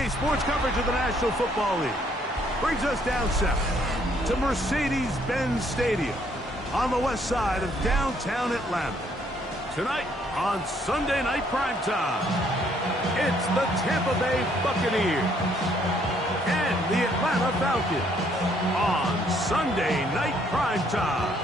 NBA sports coverage of the National Football League brings us down south to Mercedes-Benz Stadium on the west side of downtown Atlanta. Tonight on Sunday Night Primetime, it's the Tampa Bay Buccaneers and the Atlanta Falcons on Sunday Night Primetime.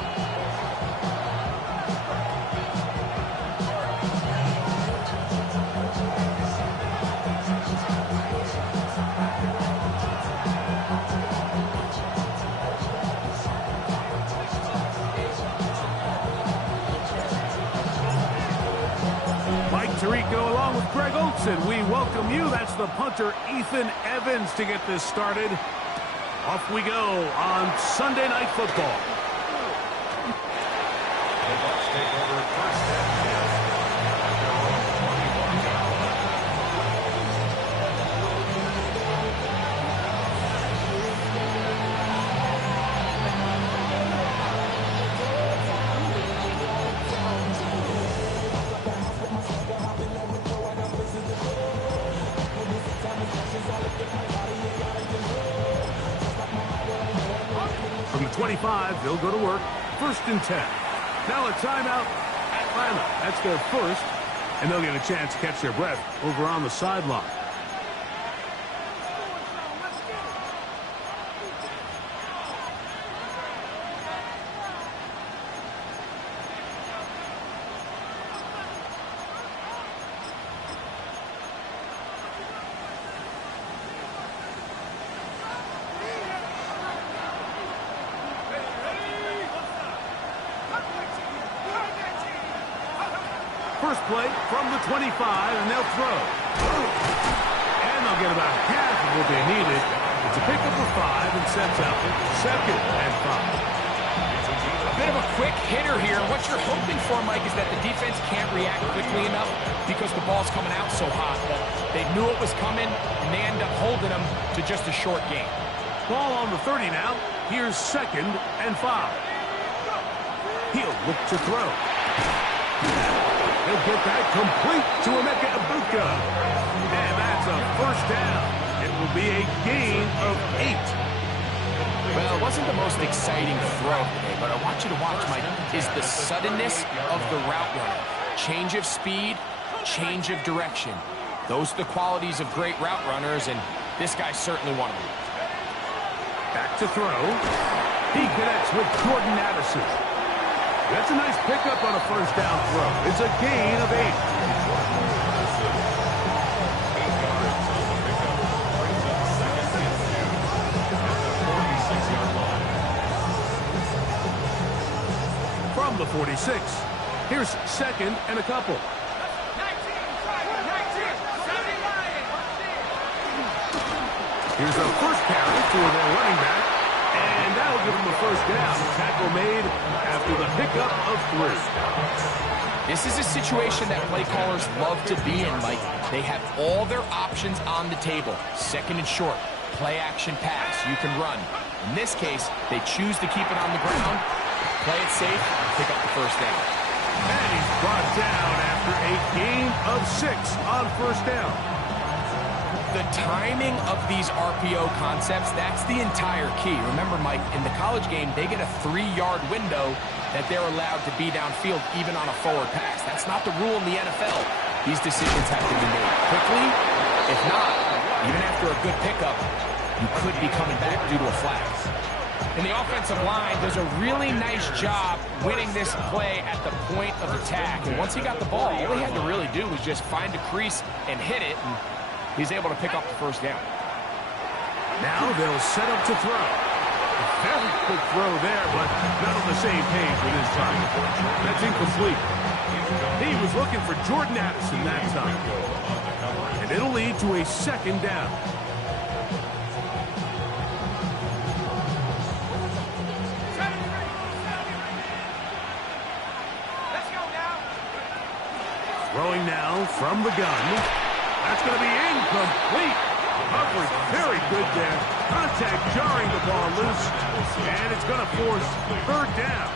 Tirico along with Greg Olson. We welcome you. That's the punter, Ethan Evans, to get this started. Off we go on Sunday Night Football. From the 25, they'll go to work. 1st and 10. Now a timeout. Atlanta. That's their first. And they'll get a chance to catch their breath over on the sideline. First play from the 25, and they'll throw. And they'll get about half of what they needed. It's a pickup of 5 and sets up 2nd and 5. A bit of a quick hitter here. What you're hoping for, Mike, is that the defense can't react quickly enough because the ball's coming out so hot. But they knew it was coming, and they end up holding them to just a short game. Ball on the 30 now. Here's 2nd and 5. He'll look to throw. He'll get that complete to Emeka Egbuka. And that's a 1st down. It will be a gain of 8. Well, it wasn't the most exciting throw today, but I want you to watch, Mike, is the suddenness of the route runner. Change of speed, change of direction. Those are the qualities of great route runners, and this guy's certainly one of them. Back to throw. He connects with Jordan Addison. That's a nice pickup on a 1st down throw. It's a gain of 8. From the 46, here's 2nd and a couple. Here's a first carry for their running back. And that'll give them a 1st down. Tackle made after the pickup of 3. This is a situation that play callers love to be in, Mike. They have all their options on the table. 2nd and short, play action pass, you can run. In this case, they choose to keep it on the ground, play it safe, and pick up the 1st down. And he's brought down after a gain of 6 on 1st down. The timing of these RPO concepts, that's the entire key. Remember, Mike, in the college game, they get a 3-yard window that they're allowed to be downfield even on a forward pass. That's not the rule in the NFL. These decisions have to be made quickly. If not, even after a good pickup, you could be coming back due to a flag. And the offensive line does a really nice job winning this play at the point of attack. And once he got the ball, all he had to really do was just find a crease and hit it. And he's able to pick up the 1st down. Now they'll set up to throw. A very quick throw there, but not on the same page with his time. That's incomplete. He was looking for Jordan Addison that time. And it'll lead to a 2nd down. Throwing now from the gun. That's going to be incomplete. Coverage very good there. Contact jarring the ball loose. And it's going to force 3rd down.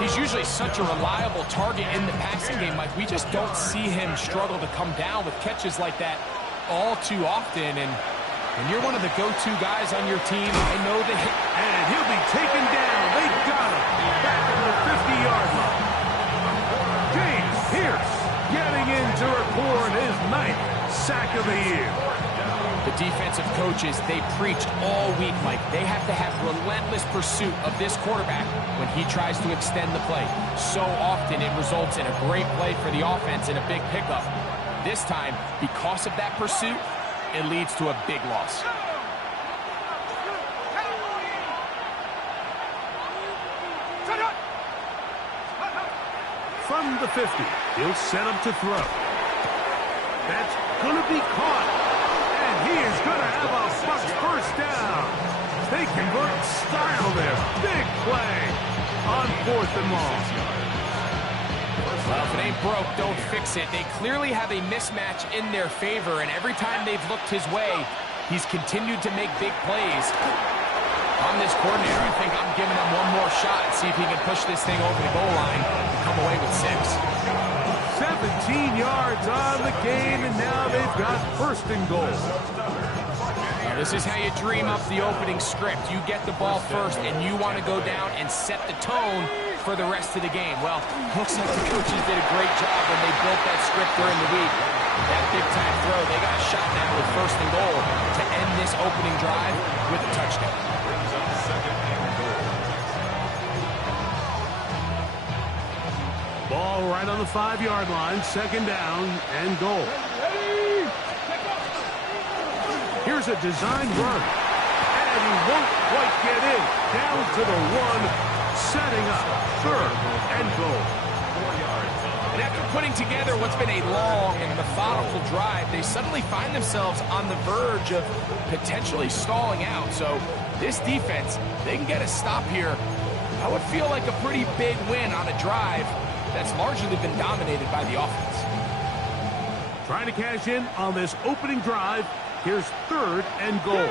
He's usually such a reliable target in the passing game, Mike. We just don't see him struggle to come down with catches like that all too often, and when you're one of the go-to guys on your team, I know that... And he'll be taken down. They got him back at the 50-yard line. James Pierce getting in to record his 9th sack of the year. The defensive coaches, they preached all week, Mike. They have to have relentless pursuit of this quarterback when he tries to extend the play. So often it results in a great play for the offense and a big pickup. This time, because of that pursuit, it leads to a big loss. From the 50, he'll set up to throw. That's going to be caught. And he is going to have a Bucs first down. They convert style there. Big play on 4th and long. Well, if it ain't broke, don't fix it. They clearly have a mismatch in their favor, and every time they've looked his way, he's continued to make big plays. I'm this coordinator. I think I'm giving him one more shot and see if he can push this thing over the goal line and come away with 6. 17 yards on the gain, and now they've got 1st and goal. Now, this is how you dream up the opening script. You get the ball first, and you want to go down and set the tone for the rest of the game. Well, looks like the coaches did a great job when they built that script during the week. That big-time throw, they got a shot now with 1st and goal to end this opening drive with a touchdown. Ball right on the 5-yard line, 2nd down and goal. Here's a design run, and he won't quite get in. Down to the 1, setting up 3rd and goal. And after putting together what's been a long and methodical drive, they suddenly find themselves on the verge of potentially stalling out. So this defense, they can get a stop here. That would feel like a pretty big win on a drive that's largely been dominated by the offense. Trying to cash in on this opening drive. Here's 3rd and goal.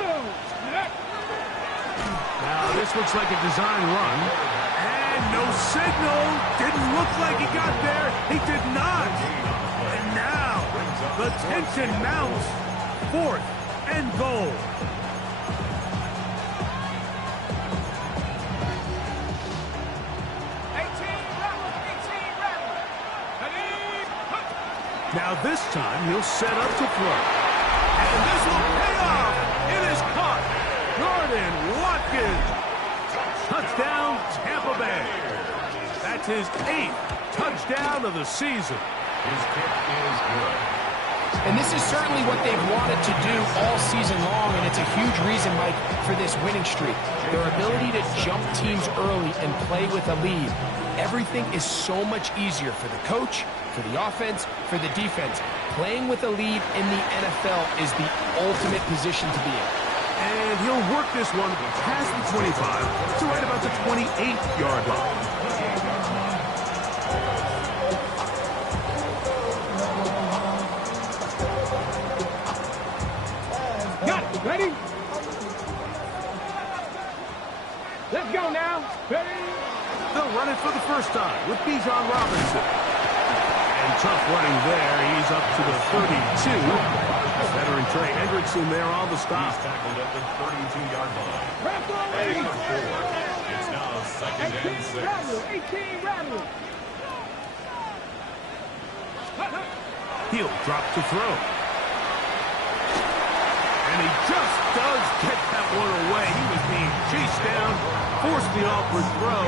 Now this looks like a design run. And no signal. Didn't look like he got there. He did not. And now the tension mounts. 4th and goal. Now this time he'll set up to throw. And this will pay off. It is caught. Jordan Watkins. Touchdown, Tampa Bay. That's his 8th touchdown of the season. His kick is good. And this is certainly what they've wanted to do all season long, and it's a huge reason, Mike, for this winning streak. Their ability to jump teams early and play with a lead. Everything is so much easier for the coach, for the offense, for the defense. Playing with a lead in the NFL is the ultimate position to be in. And he'll work this one past the 25 to right about the 28-yard line. Got it. Ready? Let's go now. Ready? They'll run it for the first time with Bijan Robinson. And tough running there. He's up to the 32. Veteran Trey Hendrickson there on the stop. He's tackled at the 32-yard line. Referee! It's now 2nd and 6. 18 rattle. He'll drop to throw. And he just does get that one away. He was being chased down, forced the awkward throw.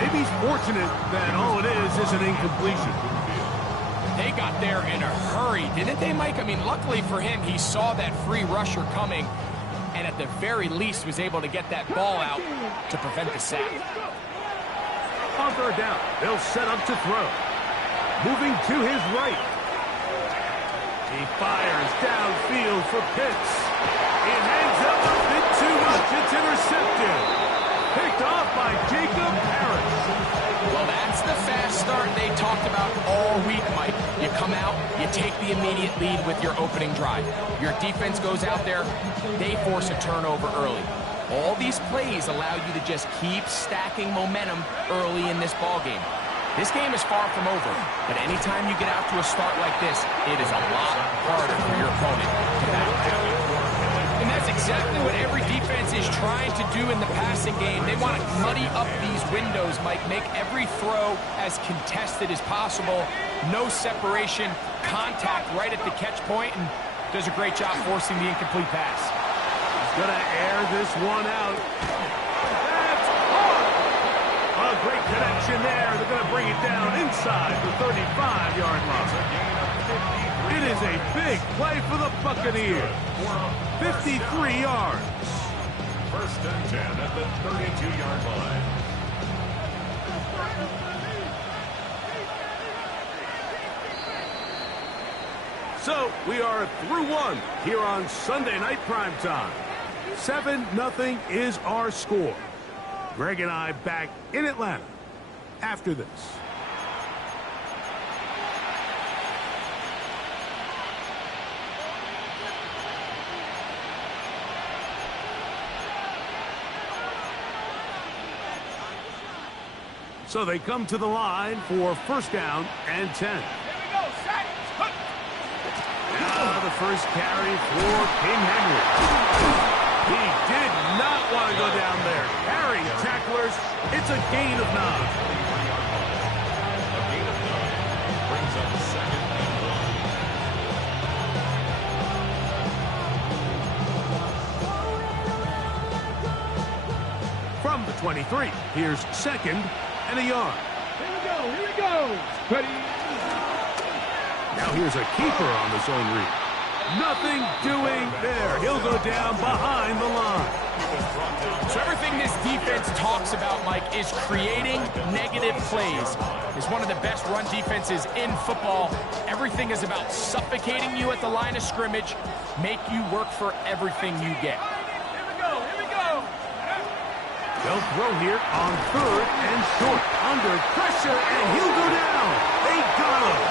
Maybe he's fortunate that all it is an incompletion. They got there in a hurry, didn't they, Mike? I mean, luckily for him, he saw that free rusher coming, and at the very least was able to get that ball out to prevent the sack. On 3rd down, they'll set up to throw. Moving to his right. He fires downfield for Pitts. It hangs up a bit too much. It's intercepted. Picked off by Jacob Harris. Well, that's the fast start they talked about all week, Mike. You come out, you take the immediate lead with your opening drive. Your defense goes out there, they force a turnover early. All these plays allow you to just keep stacking momentum early in this ballgame. This game is far from over, but anytime you get out to a start like this, it is a lot harder for your opponent to battle back. And that's exactly what every defense is trying to do in the passing game. They want to muddy up these windows, Mike, make every throw as contested as possible. No separation, contact right at the catch point, and does a great job forcing the incomplete pass. He's going to air this one out. That's hard. A great connection there. They're going to bring it down inside the 35-yard line. It is a big play for the Buccaneers. 53 yards. First and 10 at the 32-yard line. So we are through one here on Sunday Night Primetime. 7-0 is our score. Greg and I back in Atlanta after this. So they come to the line for first down and 10. Here we go, set. Now the first carry for King Henry. He did not want to go down there. Carrying tacklers, it's a gain of 9. A gain of 9 brings up second and 1. From the 23, here's second and a yard. Here we go, here we go. Ready. Now here's a keeper on the zone read. Nothing doing there. He'll go down behind the line. So everything this defense talks about, Mike, is creating negative plays. It's one of the best run defenses in football. Everything is about suffocating you at the line of scrimmage, make you work for everything you get. Here we go, here we go. They'll throw here on third and short. Under pressure, and he'll go down. They got him.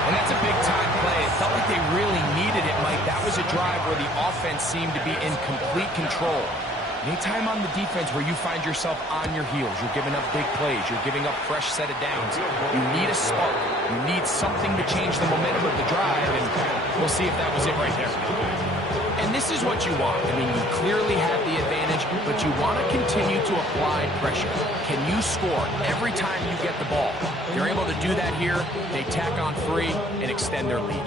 And that's a big-time play. It felt like they really needed it, Mike. That was a drive where the offense seemed to be in complete control. Anytime on the defense where you find yourself on your heels, you're giving up big plays, you're giving up fresh set of downs, you need a spark. You need something to change the momentum of the drive, and we'll see if that was it right there. And this is what you want. I mean, you clearly have the advantage, but you want to continue to apply pressure. Can you score every time you get the ball? They're able to do that here. They tack on 3 and extend their lead.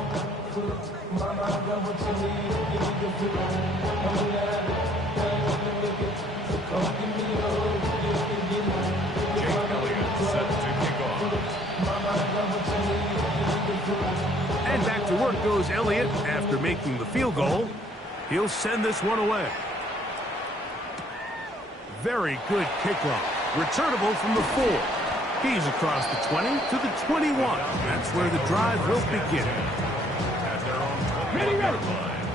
Jake Elliott set to kick off. And back to work goes Elliott after making the field goal. He'll send this one away. Very good kickoff. Returnable from the 4. He's across the 20 to the 21. That's where the drive will begin. At their own Ready, 20-yard ready. line.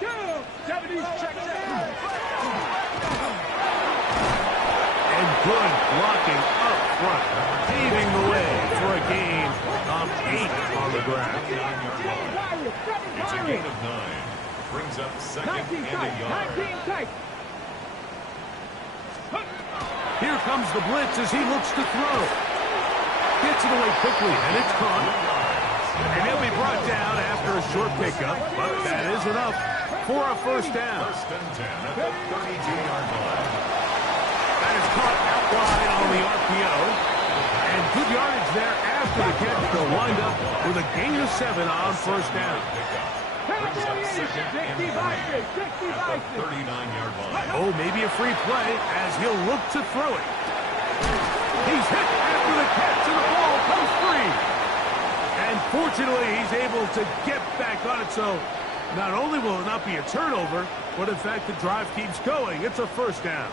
Go. 70s, check, check. And good blocking up front, paving the way for a gain of 8 on the ground. It's a gain of 9. Brings up second 19 and tight, a yard. 19 tight. Here comes the blitz as he looks to throw. Gets it away quickly, and it's caught. And he'll be brought down after a short pickup, but that is enough for a first down. First and 10 at the 32-yard line. That is caught out wide on the RPO. And good yardage there after the catch. They'll wind up with a gain of 7 on first down. Brings up second and 3 at the 39-yard line. Oh, maybe a free play as he'll look to throw it. He's hit after the catch, and the ball comes free. And fortunately, he's able to get back on it. So not only will it not be a turnover, but in fact, the drive keeps going. It's a first down.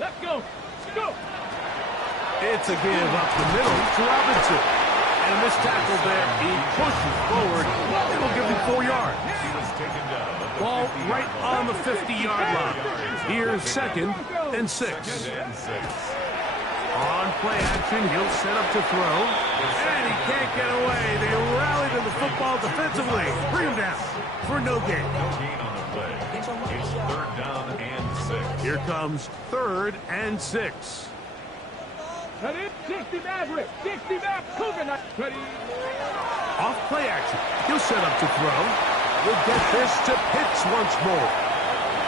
Let's go. Let's go. It's a give up the middle to Robinson. And this tackle there, he pushes forward. It'll give him 4 yards. He was taken down at the Ball 50-yard right line. on the 50-yard line. Here's second and 6. Second and 6. On play action, he'll set up to throw. And he can't get away. They rally to the football defensively. Bring him down for no gain. No gain on the play. It's third down and 6. Here comes 3rd and 6. That is 60 Maverick. 60 Maverick. Coconut. Ready. Off play action. He'll set up to throw. We'll get this to Pitts once more.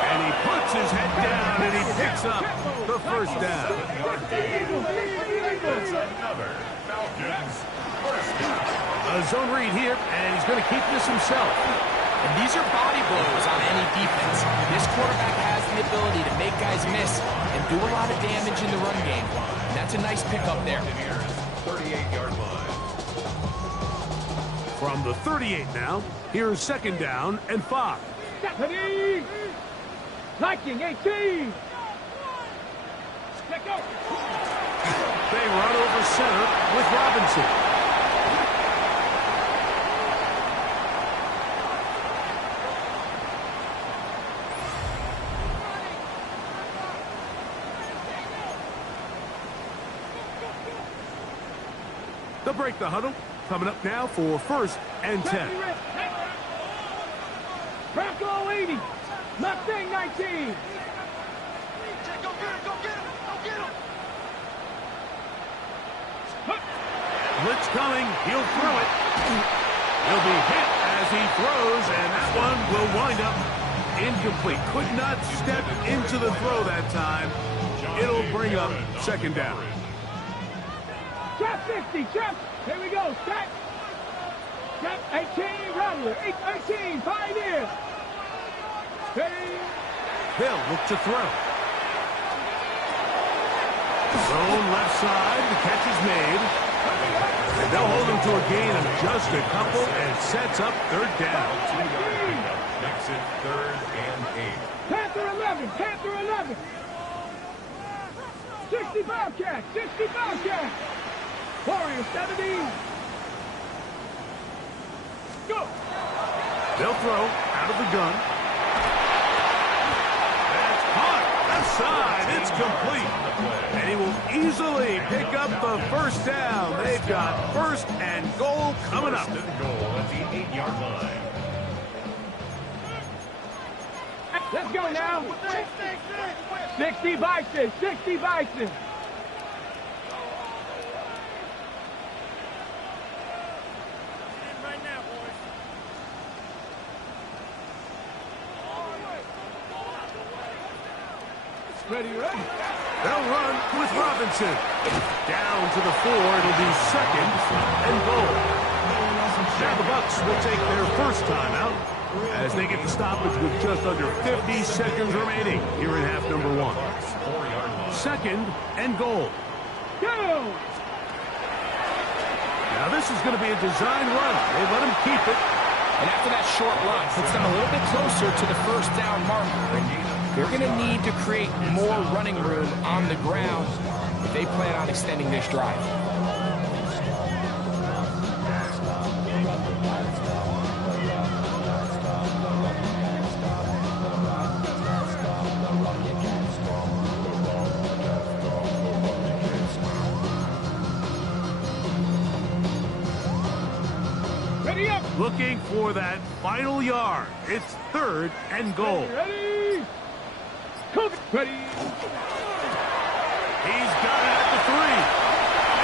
And he puts his head down and he picks up the first down. That's another Falcons first down. A zone read here, and he's going to keep this himself. And these are body blows on any defense. This quarterback has the ability to make guys miss and do a lot of damage in the run game. And that's a nice pickup there. 38-yard line. From the 38 now, here's 2nd down and 5. Stephanie. Liking 18. Let go. They run over center with Robinson. They'll break the huddle. Coming up now for 1st and 10. Bronco 80. Mustang 19. Go get him, go get him, go get him. Blitz coming. He'll throw it. He'll be hit as he throws, and that one will wind up incomplete. Could not step into the throw that time. It'll bring up 2nd down. Trap 60. Trap. Here we go. Trap. Trap 18. Rattler. 18. 5 in. Ready. They'll look to throw. Zone left side. The catch is made. And they'll hold him to a gain of just a couple and sets up 3rd down. 2-yard pickup makes it 3rd and 8. Panther 11. Panther 11. 65 catch. 65 catch. Warrior 70. Go. They'll throw out of the gun. That's caught. Left side. It's complete. And he will easily pick up the 1st down. They've got 1st and goal coming up. 1st and goal at the 8-yard line. Let's go now. 60 Bison. 60 Bison. Ready, ready. They'll run with Robinson. Down to the 4. It'll be 2nd and goal. Now the Bucs will take their 1st timeout as they get the stoppage with just under 50 seconds remaining here in half number 1. 4-yard line. 2nd and goal. Go. Now this is going to be a design run. They let him keep it. And after that short run, puts them a little bit closer to the 1st down marker. They're going to need to create more running room on the ground if they plan on extending this drive. Ready up. Looking for that final yard. It's 3rd and goal. Ready. Cook. Ready. He's got it at the 3.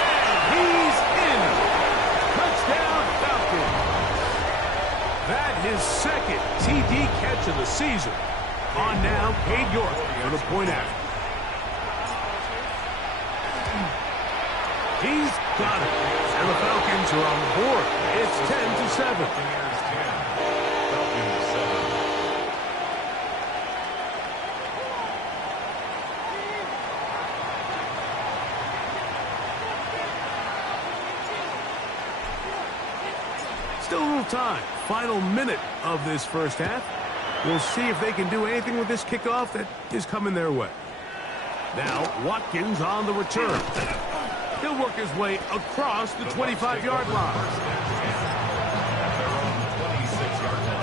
And he's in. Touchdown Falcons. That his 2nd TD catch of the season. On now, Cade York for the point after. He's got it. And the Falcons are on the board. It's 10-7. Falcons 7. Still a little time. Final minute of this 1st half. We'll see if they can do anything with this kickoff that is coming their way. Now, Watkins on the return. He'll work his way across the 25-yard line. At their own 26-yard line.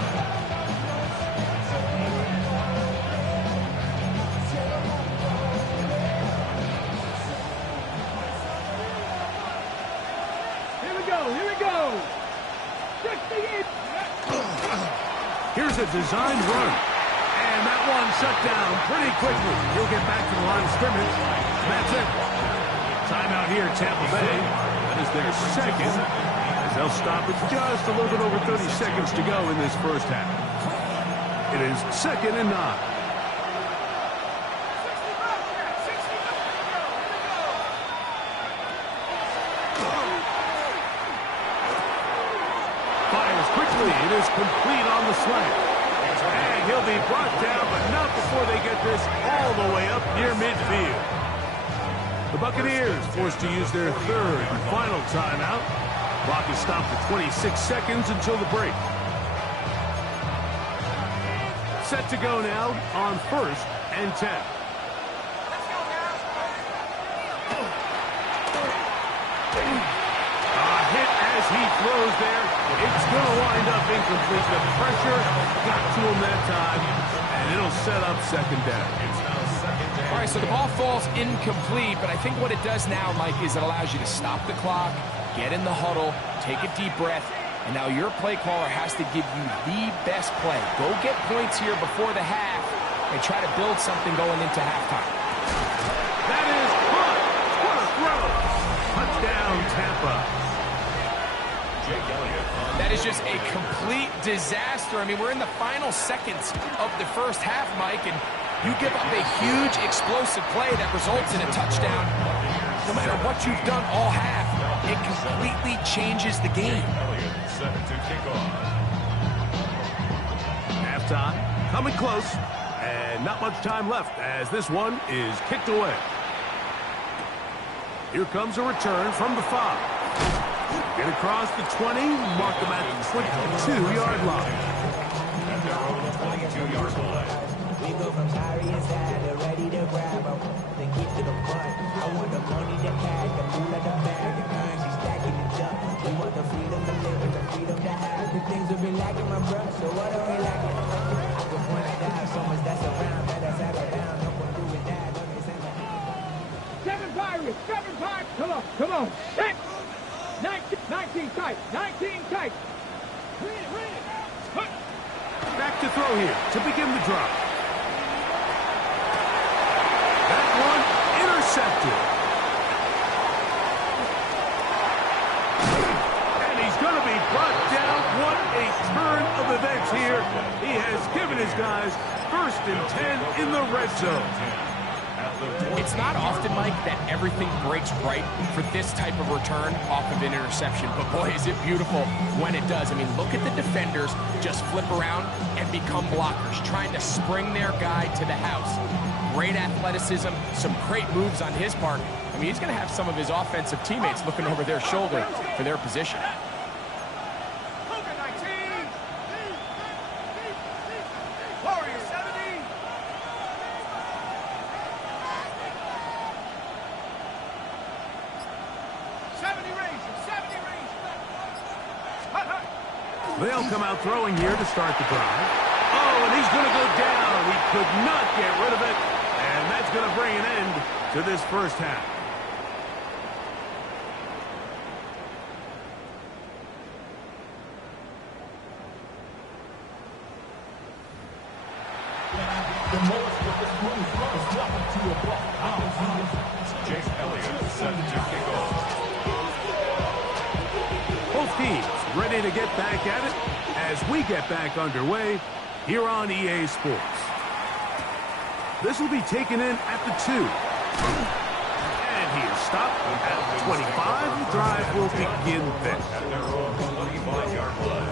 Here we go. 68. Here's a designed run. And that one shut down pretty quickly. He'll get back to the line of scrimmage. That's it. Timeout here, Tampa Bay. That is their second. As they'll stop with just a little bit over 30 seconds to go in this first half. It is 2nd and 9. Fires quickly. It is complete on the slant. And he'll be brought down, but not before they get this all the way up near midfield. The Buccaneers forced to use their 3rd and final timeout. Clock is stopped at 26 seconds until the break. Set to go now on 1st and 10. Hit as he throws there. It's going to wind up incomplete. The pressure got to him that time, and it'll set up 2nd down. All right, so the ball falls incomplete, but I think what it does now, Mike, is it allows you to stop the clock, get in the huddle, take a deep breath, and now your play caller has to give you the best play. Go get points here before the half and try to build something going into halftime. That is caught. What a throw. Touchdown, Tampa. That is just a complete disaster. I mean, we're in the final seconds of the first half, Mike, and you give up a huge explosive play that results in a touchdown. No matter what you've done all half, it completely changes the game. Halftime, coming close, and not much time left as this one is kicked away. Here comes a return from the 5. Get across the 20, mark them at the 22-yard line. And they're on the 22-yard line. We go from sorry inside to ready to grab them. To get to the front, I want the money to pack, the food at the bag, the currency stacking it up. We want the freedom to live and the freedom to have. The things we've been lacking, my bro, so what are we lacking? I just want to die, so much that's around, better settle down, no one doing that, no one saying that. 7 Pirates, 7 Pirates. Come on. 19 tight, 19 tight. Read it. Back to throw here to begin the drive. That one intercepted. And he's going to be brought down. What a turn of events here. He has given his guys 1st and 10 in the red zone. It's not often, Mike, that everything breaks right for this type of return off of an interception. But, boy, is it beautiful when it does. I mean, look at the defenders just flip around and become blockers, trying to spring their guy to the house. Great athleticism, some great moves on his part. I mean, he's going to have some of his offensive teammates looking over their shoulder for their position. They'll come out throwing here to start the drive. Oh, and he's going to go down. He could not get rid of it. And that's going to bring an end to this first half. Chase Elliott set to kick off. Both teams ready to get back at it as we get back underway here on EA Sports. This will be taken in at the 2. And he is stopped at the 25. The drive will begin then. At their own 25-yard line.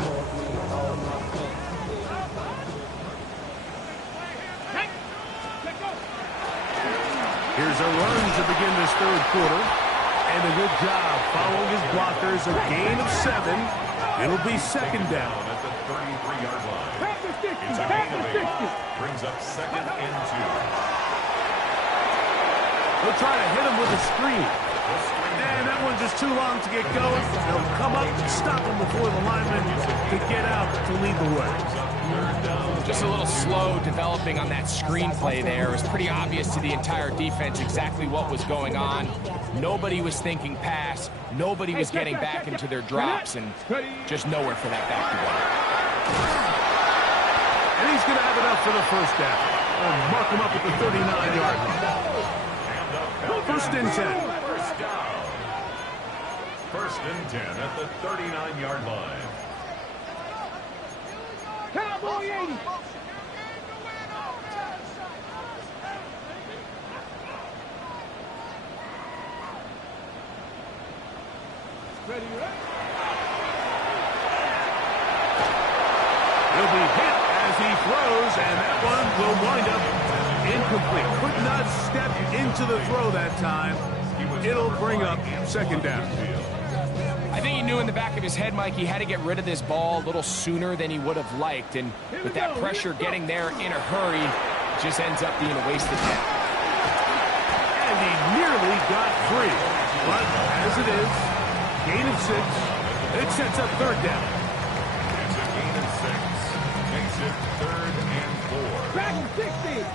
Here's a run to begin this 3rd quarter. And a good job following his blockers. A gain of 7. It'll be 2nd down. At the 33-yard line. Pass the 60. It's a Pass gain of the 8. 60. Brings up 2nd and 2. They'll try to hit him with a screen. And that one's just too long to get going. They'll come up and stop him before the lineman to get out to lead the way. Just a little slow developing on that screenplay there. It was pretty obvious to the entire defense exactly what was going on. Nobody was thinking pass. Nobody was getting back into their drops, and just nowhere for that back to go. And he's going to have enough for the first down. And mark him up at the 39-yard line. First and 10. First and 10 at the 39-yard line. Cowboy 80. Ready, He'll be hit as he throws, and that one will wind up incomplete. Could not step into the throw that time. It'll bring up second down. I think he knew in the back of his head, Mike, he had to get rid of this ball a little sooner than he would have liked. And with that pressure getting there in a hurry, it just ends up being a wasted down. And he nearly got free. But as it is, gain of 6. It sets up third down. It's a gain of 6. Makes it 3rd and 4. back 60.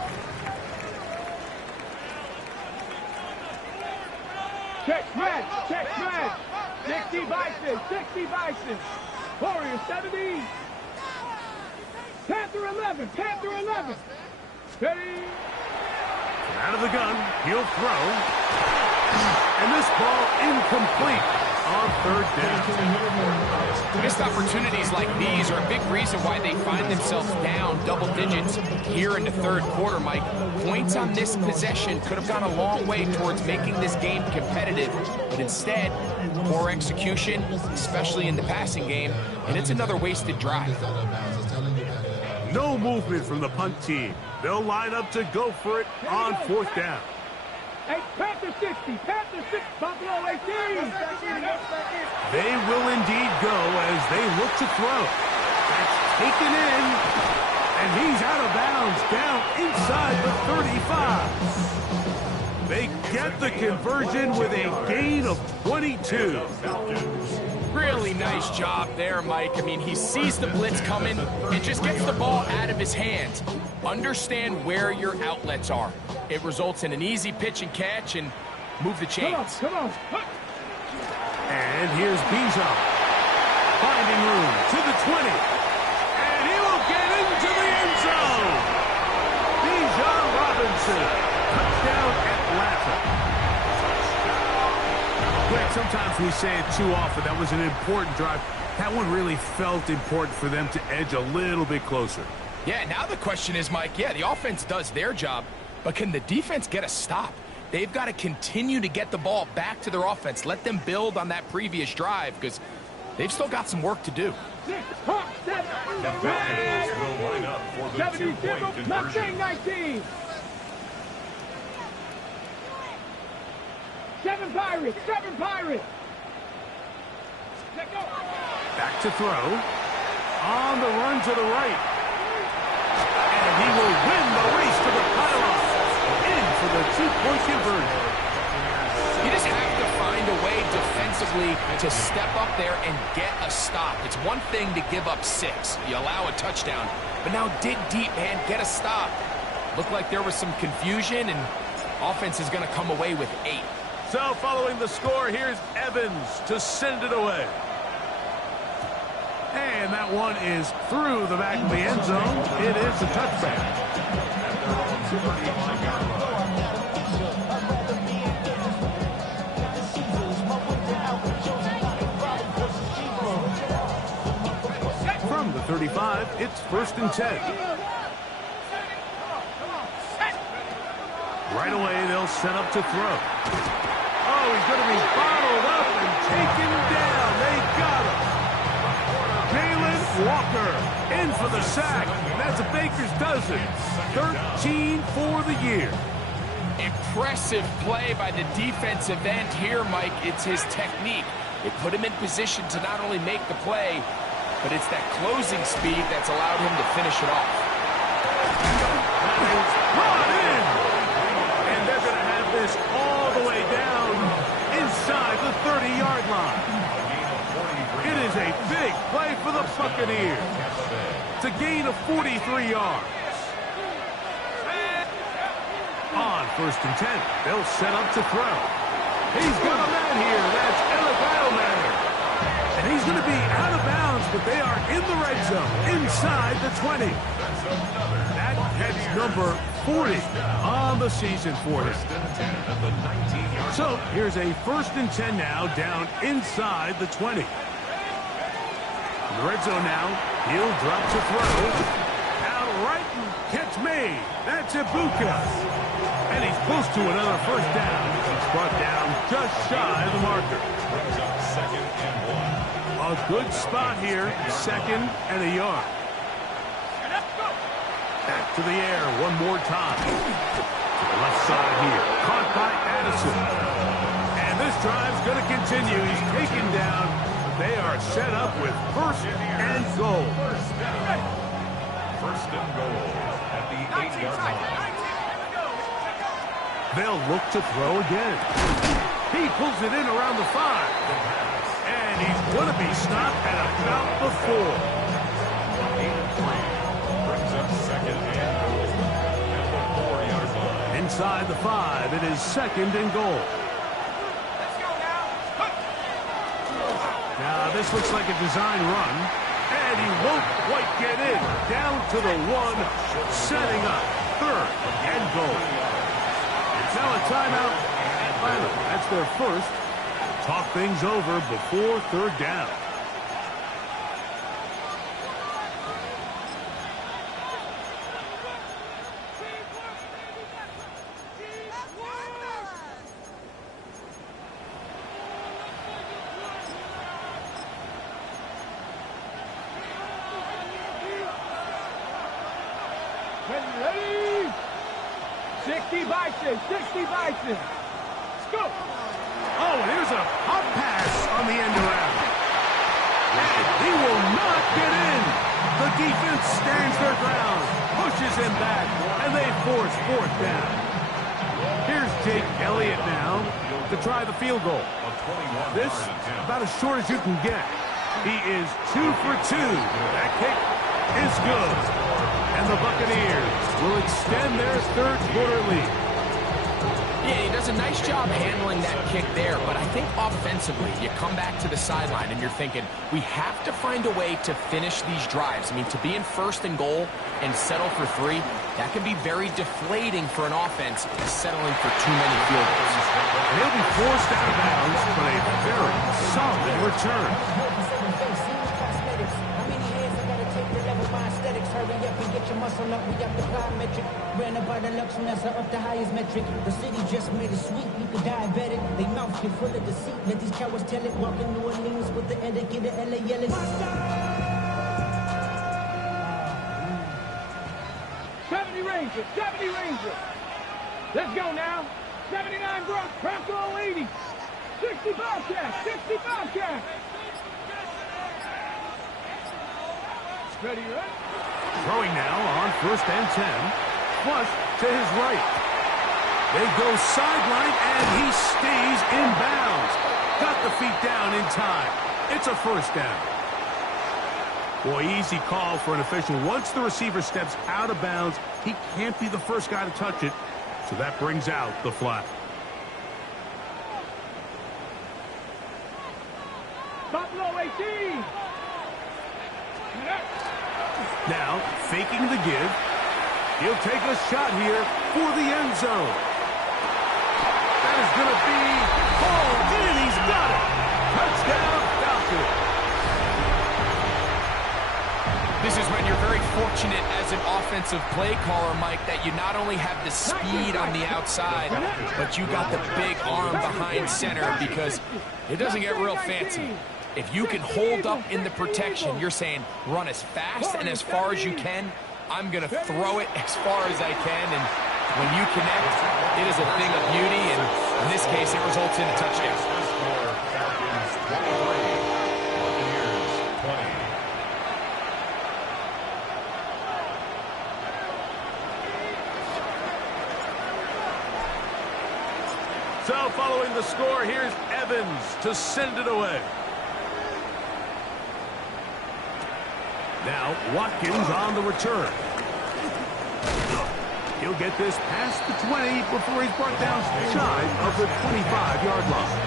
Check match, check match. 60 Bison, 60 Bison. Warrior 70. Panther 11, Panther 11. Ready. Out of the gun, he'll throw. And this ball incomplete on third down. Missed opportunities like these are a big reason why they find themselves down double digits here in the third quarter, Mike. Points on this possession could have gone a long way towards making this game competitive, but instead, poor execution, especially in the passing game, and it's another wasted drive. No movement from the punt team. They'll line up to go for it on fourth down. Hey, Panther 60, Panther 6, Buffalo 18. They will indeed go as they look to throw. That's taken in, and he's out of bounds down inside the 35. They get the conversion with a gain of 22. Really nice job there, Mike. I mean, he sees the blitz coming and just gets the ball out of his hands. Understand where your outlets are. It results in an easy pitch and catch and move the chains. Come on. And here's Bijan. Finding room to the 20. And he will get into the end zone. Bijan Robinson. Touchdown Atlanta. Greg, sometimes we say it too often. That was an important drive. That one really felt important for them to edge a little bit closer. Yeah, now the question is, Mike, yeah, the offense does their job, but can the defense get a stop? They've got to continue to get the ball back to their offense. Let them build on that previous drive because they've still got some work to do. 6, 7, The Falcons will line up for the 2-point conversion. 19. 7 Pirates, 7 Pirates. Let go. Back to throw. On the run to the right. And he will win the race to the pylon. In for the 2-point conversion. You just have to find a way defensively to step up there and get a stop. It's one thing to give up 6. You allow a touchdown. But now dig deep, man. Get a stop. Looked like there was some confusion, and offense is going to come away with 8. So following the score, here's Evans to send it away. And that one is through the back of the end zone. It is a touchback. From the 35, it's first and 10. Right away, they'll set up to throw. Oh, he's going to be bottled up and taken down. They got him. Jalen Walker in for the sack. And that's a baker's dozen. 13 for the year. Impressive play by the defensive end here, Mike. It's his technique. It put him in position to not only make the play, but it's that closing speed that's allowed him to finish it off. Brought in. And they're going to have this all the way down a big play for the Buccaneers. It's a gain of 43 yards. On 1st and 10, they'll set up to throw. He's got a man here. That's Elagayoman. And he's going to be out of bounds, but they are in the red zone, inside the 20. That catch number 40 on the season for him. So here's a 1st and 10 now, down inside the 20. In the red zone now, he'll drop to throw. Out right, and catch made. That's Ibuka. And he's close to another 1st down. He's brought down just shy of the marker. A good spot here, 2nd and a yard. Back to the air one more time. To the left side here, caught by Addison. And this drive's going to continue. He's taken down. They are set up with 1st and goal. 1st and goal at the 8-yard line. They'll look to throw again. He pulls it in around the 5. And he's going to be stopped at about the 4. 8-3 brings up 2nd and goal at the 4-yard line. Inside the 5, it is 2nd and goal. Let's go now. Now this looks like a design run. And he won't quite get in. Down to the 1, setting up 3rd and goal. It's now a timeout. Atlanta, that's their 1st. Talk things over before 3rd down. Ready? 60 Bison, 60 Bison. Let's go. Oh, and here's a hot pass on the end around. And he will not get in. The defense stands their ground, pushes him back, and they force 4th down. Here's Jake Elliott now to try the field goal. This, about as short as you can get. He is 2 for 2. That kick is good. And the Buccaneers will extend their 3rd quarter lead. Yeah, he does a nice job handling that kick there, but I think offensively, you come back to the sideline and you're thinking, we have to find a way to finish these drives. I mean, to be in 1st and goal and settle for 3, that can be very deflating for an offense settling for too many field goals. And he'll be forced out of bounds, but a very solid return. Hurry up and get your muscle up, we got the plyometric. Ran about the luxury, that's up the highest metric. The city just made it sweet, you could diabetic. They mouth get full of deceit, let these cowards tell it. Walking New Orleans with the etiquette of LA yelling. 70 Rangers, 70 Rangers. Let's go now. 79 Bronco 80. 60 Bobcats, 60 Bobcats. Ready, right? Throwing now on 1st and 10. Flush to his right. They go sideline, and he stays in bounds. Got the feet down in time. It's a 1st down. Boy, easy call for an official. Once the receiver steps out of bounds, he can't be the first guy to touch it. So that brings out the flag. Buffalo 18. Now, faking the give. He'll take a shot here for the end zone. That is going to be hauled in. He's got it. Touchdown, Falcons. This is when you're very fortunate as an offensive play caller, Mike, that you not only have the speed on the outside, but you got the big arm behind center, because it doesn't get real fancy. If you can hold up in the protection, you're saying run as fast and as far as you can. I'm going to throw it as far as I can, and when you connect, it is a thing of beauty, and in this case, it results in a touchdown. So following the score, here's Evans to send it away. Now Watkins on the return. He'll get this past the 20 before he's brought down shy of the 25-yard line.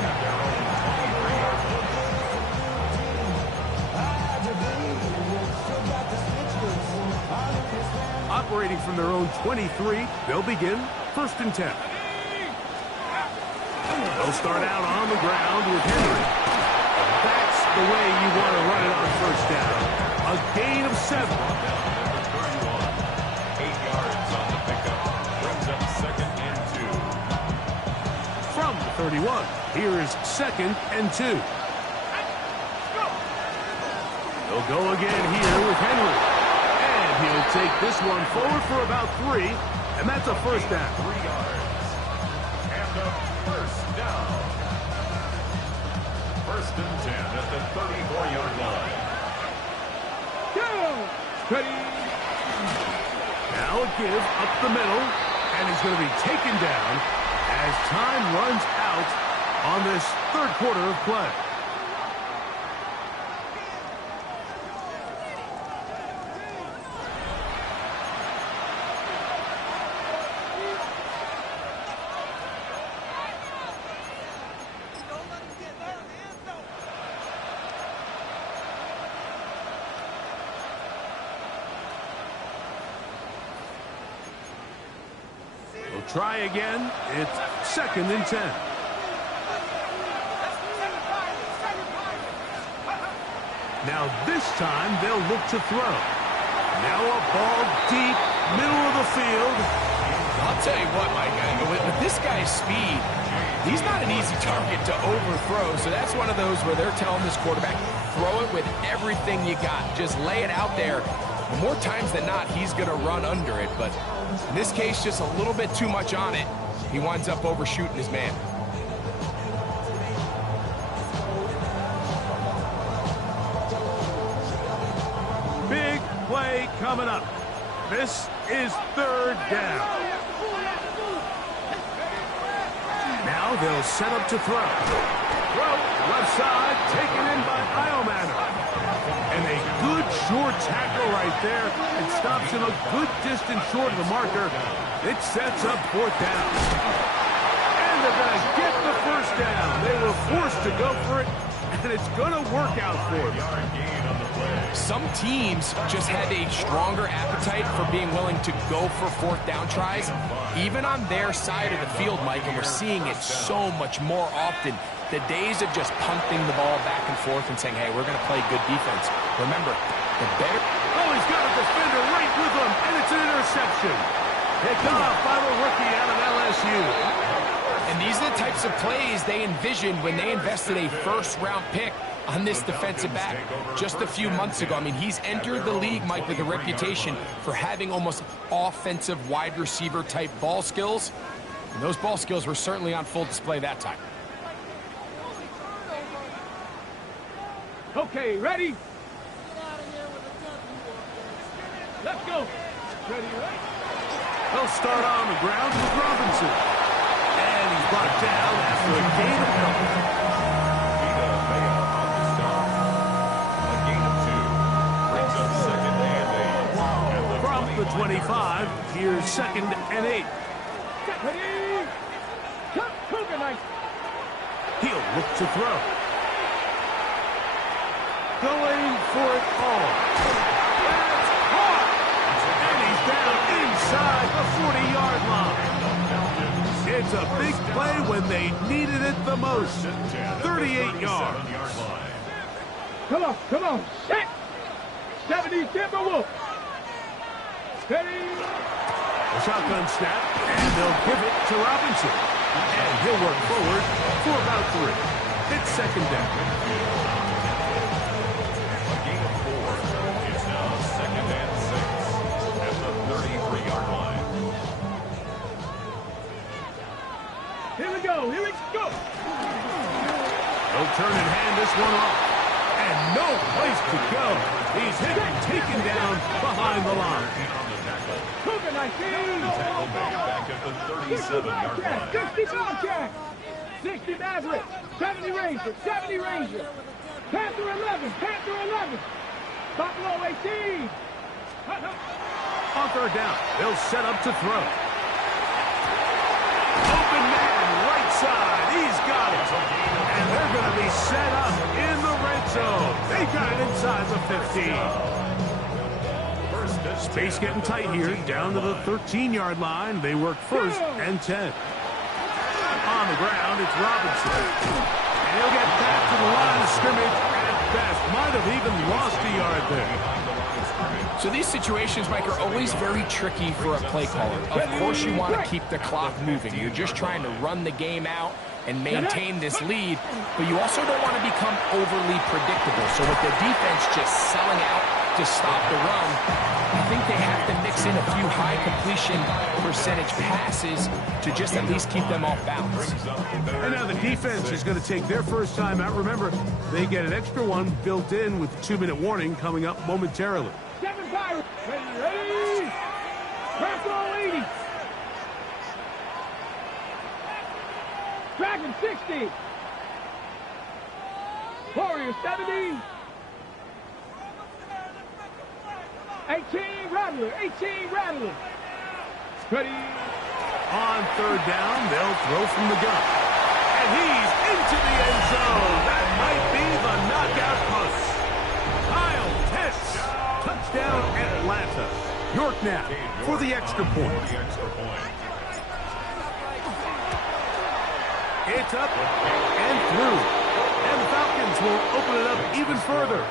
Operating from their own 23, they'll begin 1st and 10. They'll start out on the ground with Henry. That's the way you want to run it on 1st down. A gain of 7. 8 yards on the pickup. Brings up 2nd and 2. From the 31, here is 2nd and 2. They'll go again here with Henry. And he'll take this one forward for about 3, and that's a 1st down. 3 yards. And a 1st down. 1st and 10 at the 34-yard line. Go! Ready? Now a give up the middle, and he's going to be taken down as time runs out on this 3rd quarter of play. Try again. It's 2nd and 10. Now this time they'll look to throw. Now a ball deep, middle of the field. I'll tell you what, Mike, with this guy's speed, he's not an easy target to overthrow. So that's one of those where they're telling this quarterback, throw it with everything you got. Just lay it out there. More times than not, he's going to run under it. But in this case, just a little bit too much on it. He winds up overshooting his man. Big play coming up. This is 3rd down. Now they'll set up to throw. Left side, taken in by Iomanner. And a good short tackle right there. It stops him a good distance short of the marker. It sets up 4th down. And they're going to get the 1st down. They were forced to go for it, and it's going to work out for them. Some teams just had a stronger appetite for being willing to go for 4th down tries, even on their side of the field, Mike, and we're seeing it so much more often. The days of just punting the ball back and forth and saying, hey, we're going to play good defense. Remember, the better... Oh, he's got a defender right with him, and it's an interception. Picked off by the rookie out of LSU. And these are the types of plays they envisioned when they invested a 1st-round pick on this defensive back just a few months ago. I mean, he's entered the league, Mike, with a reputation for having almost offensive wide receiver type ball skills. And those ball skills were certainly on full display that time. Okay, ready? Let's go. Ready, right? They'll start on the ground with Robinson. And he's brought down after a gain of couple. on the start. A gain of 2. Brings up 2nd and 8. From the 25, here's 2nd and 8. Ready? Cougar nice. He'll look to throw. Going for it all. That's caught. And he's down inside the 40-yard line. It's a big play when they needed it the most. 38 yards. Come on. Set. 70 Timberwolves. Ready? A shotgun snap, and they'll give it to Robinson. And he'll work forward for about 3. It's 2nd down. Here we go. They'll turn and hand this one off. And no place to go. He's hit and taken down behind the line. Cougar nice. Back at the 37-yard line. 60 Bobcat. 60 Maverick. 70 Ranger. 70 Ranger. Panther 11. Buffalo 18. On third down, they'll set up to throw. Open man, right side. He's got it. And they're going to be set up in the red zone. They got it inside the 15. Space getting tight here. Down to the 13-yard line. They work first and 10. On the ground, it's Robinson. And he'll get back to the line of scrimmage at best. Might have even lost a yard there. So these situations, Mike, are always very tricky for a play caller. Of course you want to keep the clock moving. You're just trying to run the game out and maintain this lead, but you also don't want to become overly predictable. So with the defense just selling out to stop the run, I think they have to mix in a few high completion percentage passes to just at least keep them off balance. And now the defense is going to take their first time out. Remember, they get an extra one built in with 2-minute warning coming up momentarily. 7 Pirates. Ready. Buffalo 80. Dragon 60. Warriors 70. 18 Rattler. 18 Rattler. Ready. On third down, they'll throw from the gun. And he's into the end zone. That might be the knockout push. Kyle Pitts. Touchdown, Atlanta. York now for the extra point. It's up and through. And the Falcons will open it up even further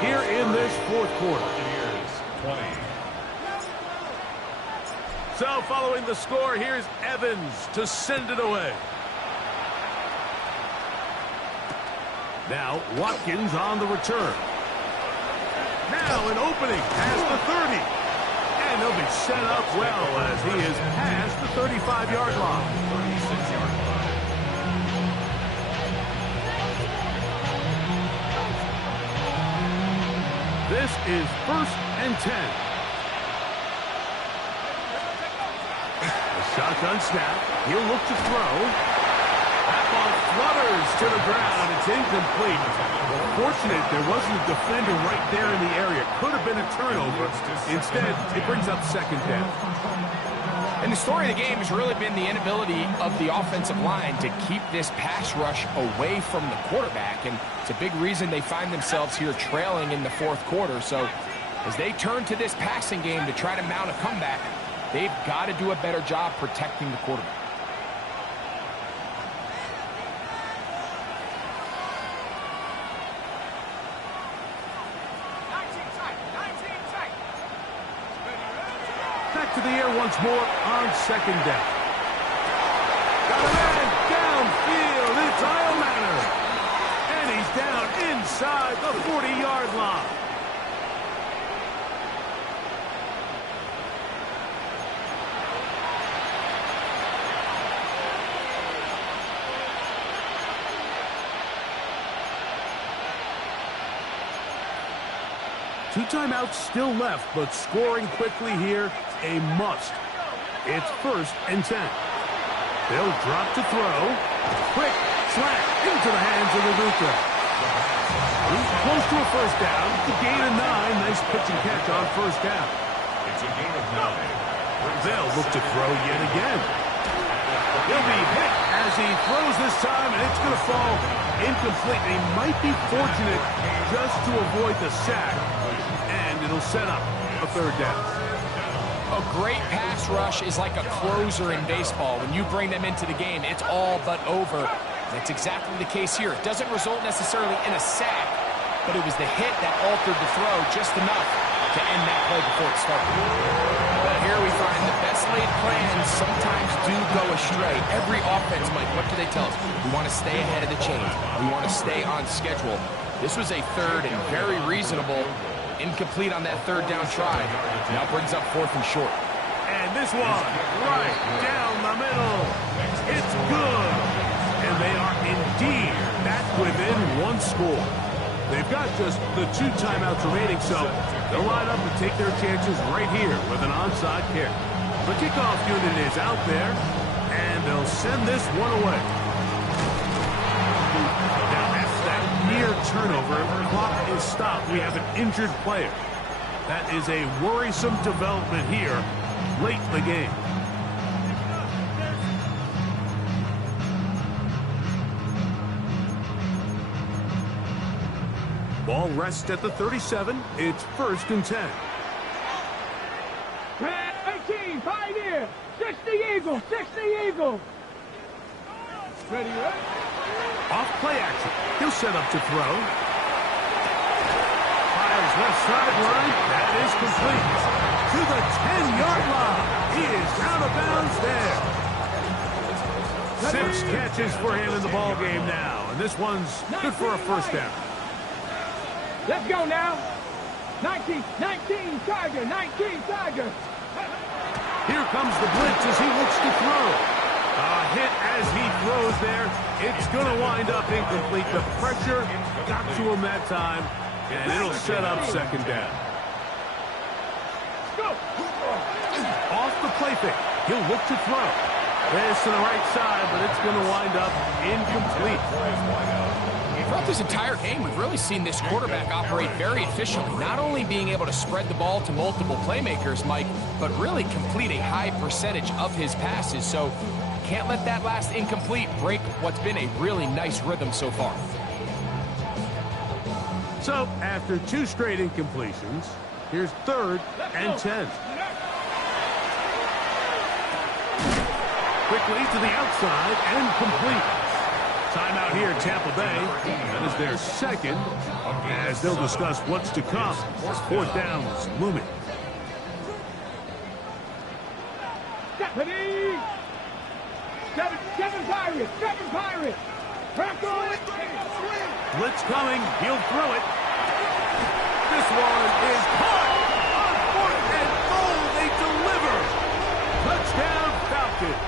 here in this fourth quarter. So following the score, here's Evans to send it away. Now Watkins on the return. Now an opening past the 30. And he'll be set up well as he is past the 35-yard line. 36-yard line. This is first and 10. The shotgun snap. He'll look to throw. That ball flutters to the ground. It's incomplete. Fortunate there wasn't a defender right there in the area. Could have been a turnover. Instead, it brings up second down. And the story of the game has really been the inability of the offensive line to keep this pass rush away from the quarterback. And it's a big reason they find themselves here trailing in the fourth quarter. So as they turn to this passing game to try to mount a comeback, they've got to do a better job protecting the quarterback. To the air once more on second down. Got a man downfield. It's Isle Manor. And he's down inside the 40-yard line. Two timeouts still left, but scoring quickly here, a must. It's first and 10. They'll drop to throw. Quick slant into the hands of the Luka. He's close to a first down. The gain of 9. Nice pitch and catch on first down. It's a gain of 9. They'll look to throw yet again. He'll be hit as he throws this time, and it's going to fall incomplete. They might be fortunate just to avoid the sack. It'll set up a third down. A great pass rush is like a closer in baseball. When you bring them into the game, it's all but over. That's exactly the case here. It doesn't result necessarily in a sack, but it was the hit that altered the throw just enough to end that play before it started. But here we find the best laid plans sometimes do go astray. Every offense, Mike, what do they tell us? We want to stay ahead of the chains. We want to stay on schedule. This was a third and very reasonable. Incomplete on that third down try. Now brings up fourth and short. And this one right down the middle. It's good. And they are indeed back within one score. They've got just the 2 timeouts remaining, so they'll line up and take their chances right here with an onside kick. The kickoff unit is out there, and they'll send this one away. Now that's that near turnover. Clock is stopped. We have an injured player. That is a worrisome development here late in the game. Ball rests at the 37. It's 1st and 10. 18, pioneer. 60 Eagle, 60 Eagle. Ready, right? Off play action. He'll set up to throw. Fires left sideline. That is complete. To the 10-yard line. He is out of bounds there. 6 catches for him in the ball game now. And this one's good for a 1st down. Let's go now. 19, Tiger, 19, Tiger. Here comes the blitz as he looks to throw. A hit as he throws there. It's going to wind up incomplete. The pressure got to him that time, and it'll set up 2nd down. Go. Off the play fake. He'll look to throw. This to the right side, but it's going to wind up incomplete. Throughout this entire game, we've really seen this quarterback operate very efficiently, not only being able to spread the ball to multiple playmakers, Mike, but really complete a high percentage of his passes. So can't let that last incomplete break what's been a really nice rhythm so far. So after 2 straight incompletions, here's 3rd and 10. Quickly to the outside and complete. Timeout here in Tampa Bay. That is their 2nd, as they'll discuss what's to come. 4th down is looming. Stephanie! 7 Pirates, 7 Pirates. Crack on it. Blitz coming. He'll throw it. This one is caught on 4th and goal. They deliver. Touchdown, Falcons.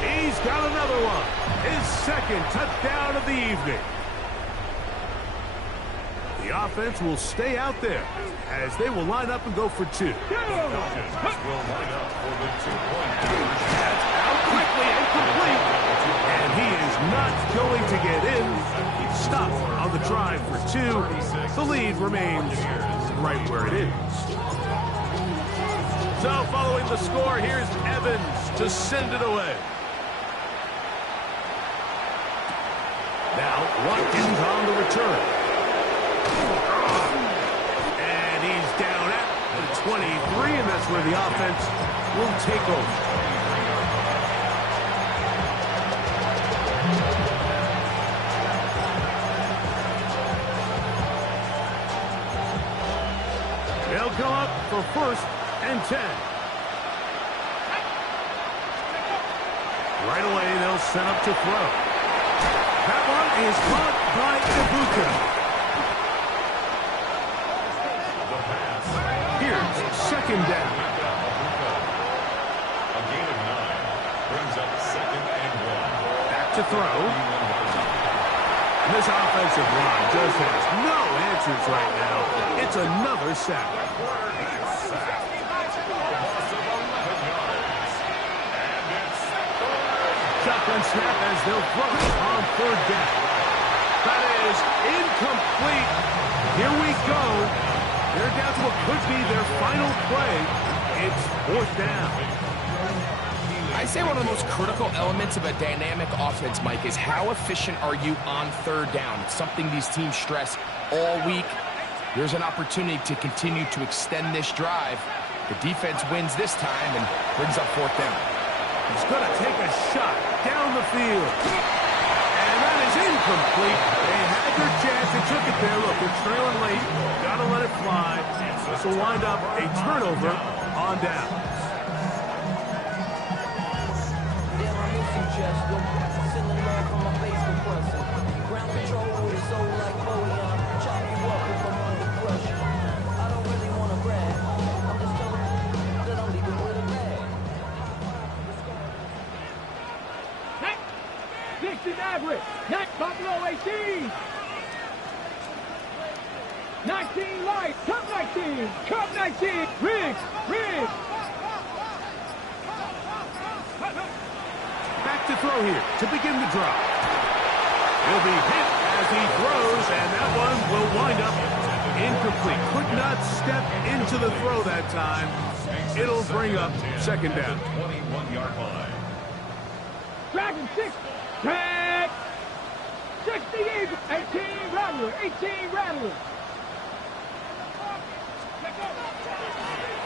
He's got another one. His 2nd touchdown of the evening. The offense will stay out there as they will line up and go for 2. Will line up for the 2-point conversion. That's out quickly and complete. And he is not going to get in. He's stopped on the drive for 2. The lead remains right where it is. So following the score, here's Evans to send it away. Now, Watkins on the return. And he's down at the 23, and that's where the offense will take over. They'll come up for 1st and 10. Right away, they'll set up to throw. That one is caught by Ibuka. Here's 2nd down. A gain of 9 brings up 2nd and 1. Back to throw. And this offensive line just has no answers right now. It's another sack. Shotgun snap as they'll throw it on 3rd down. That is incomplete. Here we go. They're down to what could be their final play. It's 4th down. I say one of the most critical elements of a dynamic offense, Mike, is how efficient are you on 3rd down? It's something these teams stress all week. There's an opportunity to continue to extend this drive. The defense wins this time and brings up 4th down. He's going to take a shot down the field. And that is incomplete. They had their chance. They took it there. Look, they're trailing late. Got to let it fly. This will wind up a turnover on down. Ground control with his soul like Boyan. Chop you up if I'm under pressure. I don't really want to brag. I'm just telling you that I'm leaving with a bag. 6 average. 9 Buffalo 18. 19 light. Cup 19. Cup 19. Riggs. Riggs. Back to throw here to begin the drive. He'll be hit as he throws, and that one will wind up incomplete. Could not step into the throw that time. It'll bring up second down. 21-yard line. Dragon 6. Tag. 60 Eagles. 18 Rattler. 18 Rattler.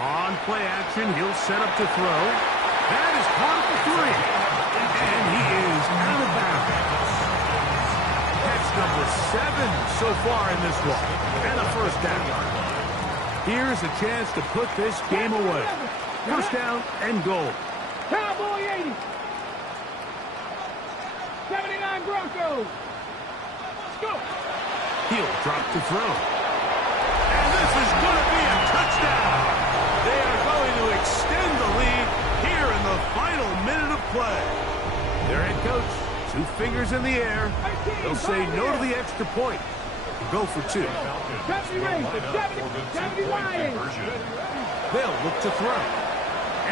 On play action, he'll set up to throw. That is caught for 3. And he is out of bounds. Catch number 7 so far in this one. And a first down. Here's a chance to put this game away. First down and goal. Cowboy 80. 79 Broncos. Let's go. He'll drop to throw. And this is going to be a touchdown. They are going to extend the lead here in the final minute of play. Their head coach, 2 fingers in the air. They'll say no to the extra point. Go for 2. 70 Ravens. 70 Lions. They'll look to throw.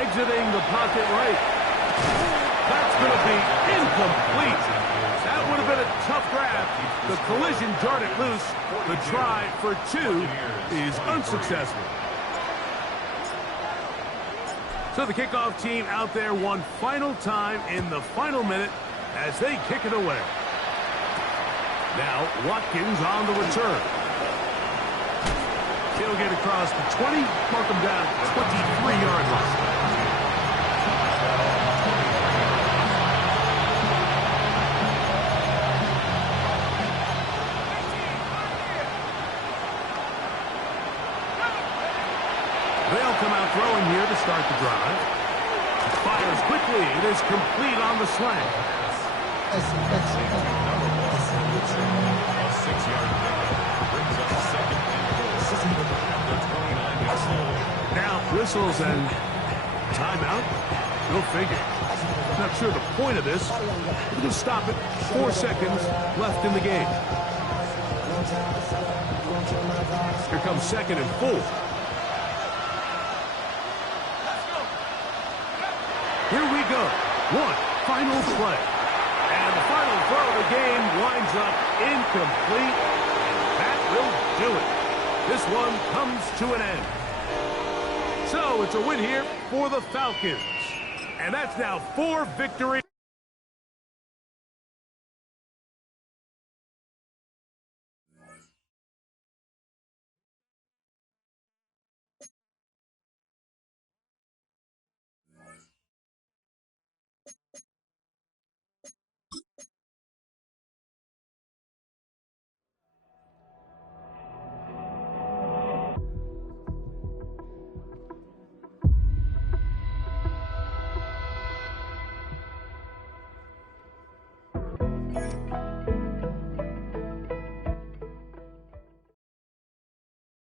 Exiting the pocket right. That's going to be incomplete. That would have been a tough grab. The collision jarred it loose. The try for 2 is unsuccessful. So the kickoff team out there one final time in the final minute as they kick it away. Now Watkins on the return. He'll get across the 20, mark him down at 23-yard line. They'll come out throwing here to start the drive. Fires quickly. It is complete on the slant. A 6-yard pickup brings up second and goal at the 29-yard line. Now whistles and timeout. Go figure. Not sure the point of this. We're going to stop it. 4 seconds left in the game. Here comes second and 4. Here we go. One final play. And the final throw of the game winds up incomplete. And that will do it. This one comes to an end. So it's a win here for the Falcons. And that's now 4 victories.